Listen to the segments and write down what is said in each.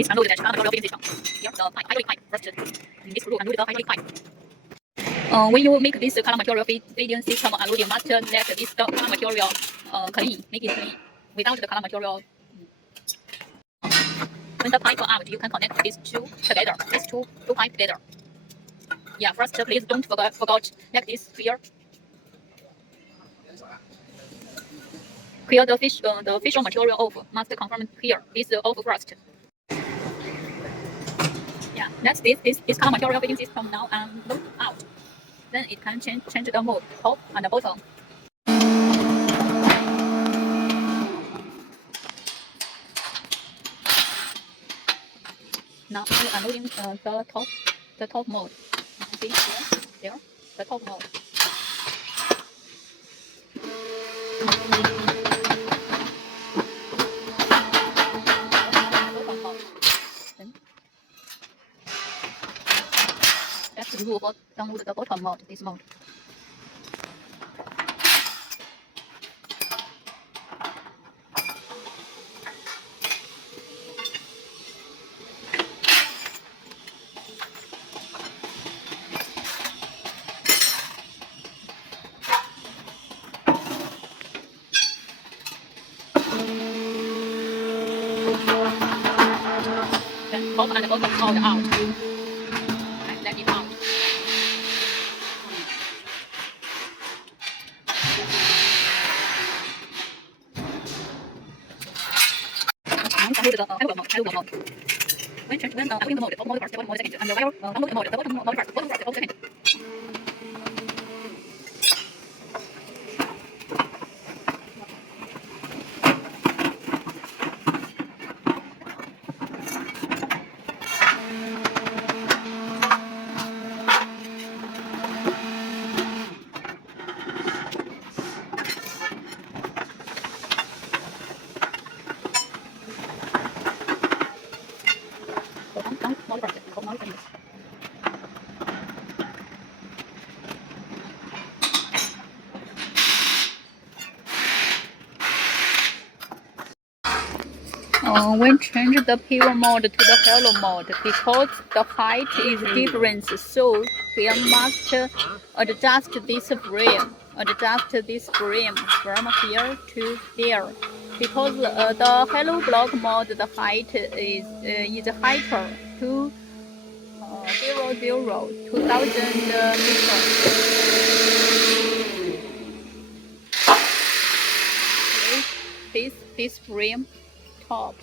This unload the material feeding system. Here the hydraulic pipe. First, this screw unload the hydraulic pipe. When you make this color material feeding system unloading, must let this color material clean, make it clean. Without the color material, when the pipe out, you can connect these two together. These two pipe together. Yeah, first please don't forget like this here. Clear the facial material off. Must confirm here. This off first. Yeah, that's this color material feeding system now and load out. Then it can change the mode, top and the bottom. Now we are loading the top mode. You can see here, the top mode. That's the rule about download the bottom mode, this mode. Then top and bottom mode out. And let it out. Download the paver mode. When downloading the mode, top mode first, bottom mode second, and the wire download the mode, the bottom mode first, bottom second. When change the paver mode to the hollow mode, because the height is different, so we must adjust this frame. Adjust this frame from here to there. Because the hollow block mode, the height is higher to 2000 meters. This frame top.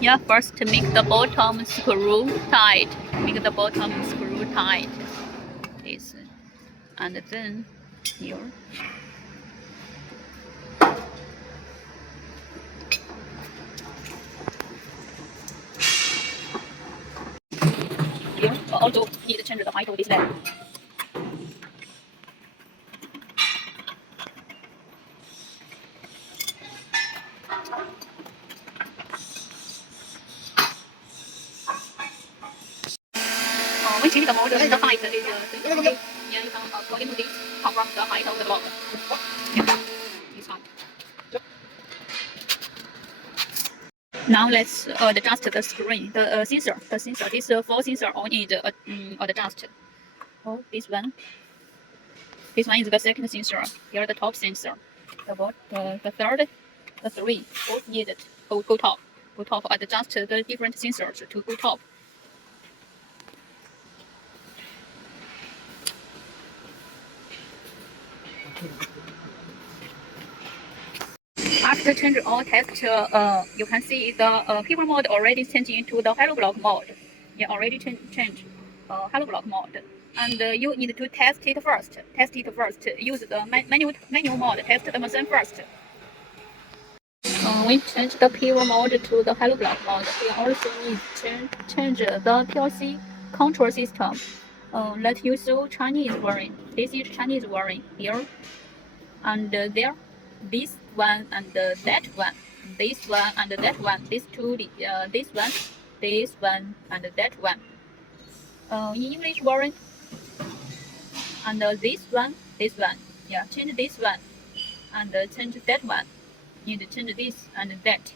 Yeah, first make the bottom screw tight. Make the bottom screw tight. This, and then here. Here, also need to change the height of this leg. When changing the mode, the height is okay. Yeah, you can according to this confirm the height of the block. Yeah, this height. Now let's adjust the screen, the sensor. This 4 sensor all need adjust. Oh, this one is the second sensor. Here the top sensor. The third, the 3 both need go top. Go top. Adjust the different sensors to go top. After change all test, you can see the paver mode already changed into the hollow block mode. Yeah, already change hollow block mode. And you need to test it first. Use the manual mode. Test the machine first. We change the paver mode to the hollow block mode. We also need to change the PLC control system. Let you show Chinese version. This is Chinese version here, and there. This one and that one. this one and that one, these two, this one and that one. In English version, and this one, yeah, change this one and change that one, need to change this and that.